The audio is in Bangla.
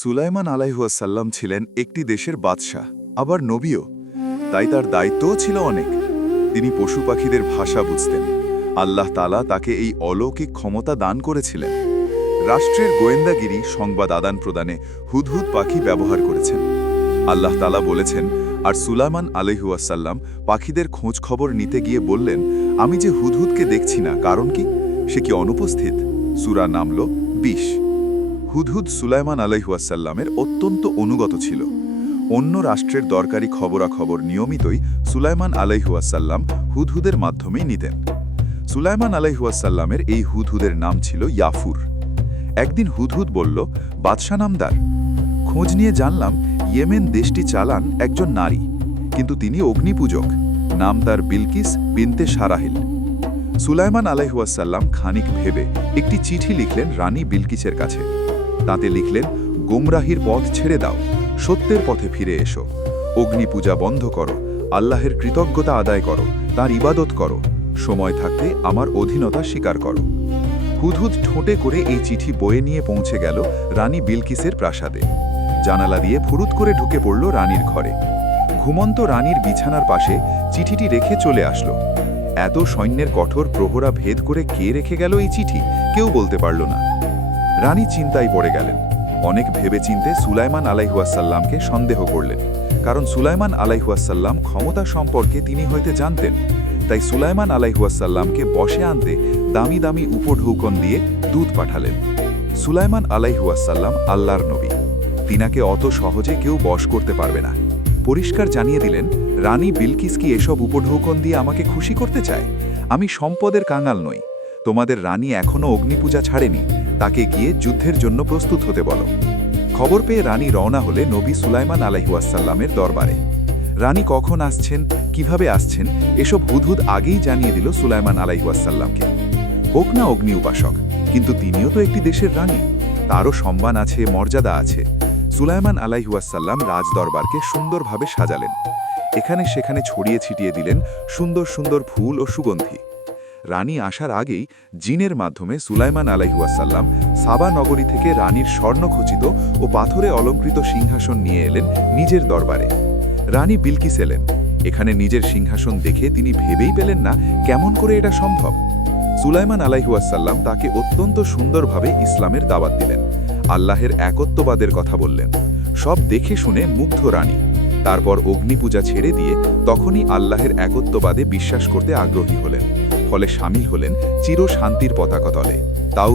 সুলাইমান আলাইহুয়াসাল্লাম ছিলেন একটি দেশের বাদশাহ, আবার নবীও। তাই তার দায়িত্বও ছিল অনেক। তিনি পশু পাখিদের ভাষা বুঝতেন। আল্লাহ তাআলা তাকে এই অলৌকিক ক্ষমতা দান করেছিলেন। রাষ্ট্রের গোয়েন্দাগিরি, সংবাদ আদান প্রদানে হুদহুদ পাখি ব্যবহার করেছেন। আল্লাহ তাআলা বলেছেন, আর সুলাইমান আলাইহুয়াসাল্লাম পাখিদের খোঁজ খবর নিতে গিয়ে বললেন, আমি যে হুদহুদকে দেখছি না, কারণ কি? সে কি অনুপস্থিত? সূরা নামল 20। হুদহুদ সুলাইমান আলাইহুয়াসাল্লামের অত্যন্ত অনুগত ছিল। অন্য রাষ্ট্রের দরকারি খবরাখবর নিয়মিতই সুলাইমান আলাইহুয়াসাল্লাম হুদহুদের মাধ্যমেই নিতেন। সুলাইমান আলাইহুয়াসাল্লামের এই হুদহুদের নাম ছিল ইয়াফুর। একদিন হুদহুদ বলল, বাদশা নামদার, খোঁজ নিয়ে জানলাম ইয়েমেন দেশটি চালান একজন নারী, কিন্তু তিনি অগ্নিপূজক। নাম তার বিলকিস বিনতে সারাহিল। সুলাইমান আলাইহুয়াসাল্লাম খানিক ভেবে একটি চিঠি লিখলেন রানী বিলকিসের কাছে। তাতে লিখলেন, গোমরাহির পথ ছেড়ে দাও, সত্যের পথে ফিরে এসো, অগ্নিপূজা বন্ধ করো, আল্লাহের কৃতজ্ঞতা আদায় করো, তার ইবাদত করো, সময় থাকতে আমার অধীনতা স্বীকার করো। হুদহুদ ঠোঁটে করে এই চিঠি বয়ে নিয়ে পৌঁছে গেল রানী বিলকিসের প্রাসাদে। জানালা দিয়ে ফুরুত করে ঢুকে পড়ল রানীর ঘরে। ঘুমন্ত রানীর বিছানার পাশে চিঠিটি রেখে চলে আসলো। এত সৈন্যের কঠোর প্রহরা ভেদ করে কে রেখে গেল এই চিঠি, কেউ বলতে পারল না। রানী চিন্তায় পড়ে গেলেন। অনেক ভেবেচিন্তে সুলাইমান আলাইহুয়াসাল্লামকে সন্দেহ করলেন, কারণ সুলাইমান আলাইহুয়াসাল্লাম ক্ষমতা সম্পর্কে তিনি হয়তো জানতেন। তাই সুলাইমান আলাইহুয়াসাল্লামকে বশে আনতে দামি দামি উপঢৌকন দিয়ে দূত পাঠালেন। সুলাইমান আলাইহুয়াসাল্লাম আল্লাহর নবী, তিনাকে অত সহজে কেউ বশ করতে পারবে না। পরিষ্কার জানিয়ে দিলেন, রানী বিলকিস কি এসব উপঢৌকন দিয়ে আমাকে খুশি করতে চায়? আমি সম্পদের কাঙাল নই। তোমাদের রানী এখনও অগ্নিপূজা ছাড়েনি, তাকে গিয়ে যুদ্ধের জন্য প্রস্তুত হতে বলো। খবর পেয়ে রানী রওনা হলে নবী সুলাইমান আলাইহুয়াসাল্লামের দরবারে। রানী কখন আসছেন, কিভাবে আসছেন, এসব হুদহুদ আগেই জানিয়ে দিল সুলাইমান আলাইহুয়াসাল্লামকে। হোক না অগ্নি উপাসক, কিন্তু তিনিও তো একটি দেশের রানী, তারও সম্মান আছে, মর্যাদা আছে। সুলাইমান আলাইহুয়াসাল্লাম রাজদরবারকে সুন্দরভাবে সাজালেন। এখানে সেখানে ছড়িয়ে ছিটিয়ে দিলেন সুন্দর সুন্দর ফুল ও সুগন্ধি। রানী আসার আগেই জিনের মাধ্যমে সুলাইমান আলাইহুয়াসাল্লাম সাবা নগরী থেকে রানীর স্বর্ণখচিত ও পাথরে অলঙ্কৃত সিংহাসন নিয়ে এলেন নিজের দরবারে। রানী বিলকিস এলেন। এখানে নিজের সিংহাসন দেখে তিনি ভেবেই পেলেন না কেমন করে এটা সম্ভব। সুলাইমান আলাইহুয়াসাল্লাম তাকে অত্যন্ত সুন্দরভাবে ইসলামের দাওয়াত দিলেন, আল্লাহের একত্ববাদের কথা বললেন। সব দেখে শুনে মুগ্ধ রানী তারপর অগ্নিপূজা ছেড়ে দিয়ে তখনই আল্লাহের একত্ববাদে বিশ্বাস করতে আগ্রহী হলেন। ফলে সামিল হলেন চির শান্তির পতাকা তলে। তাও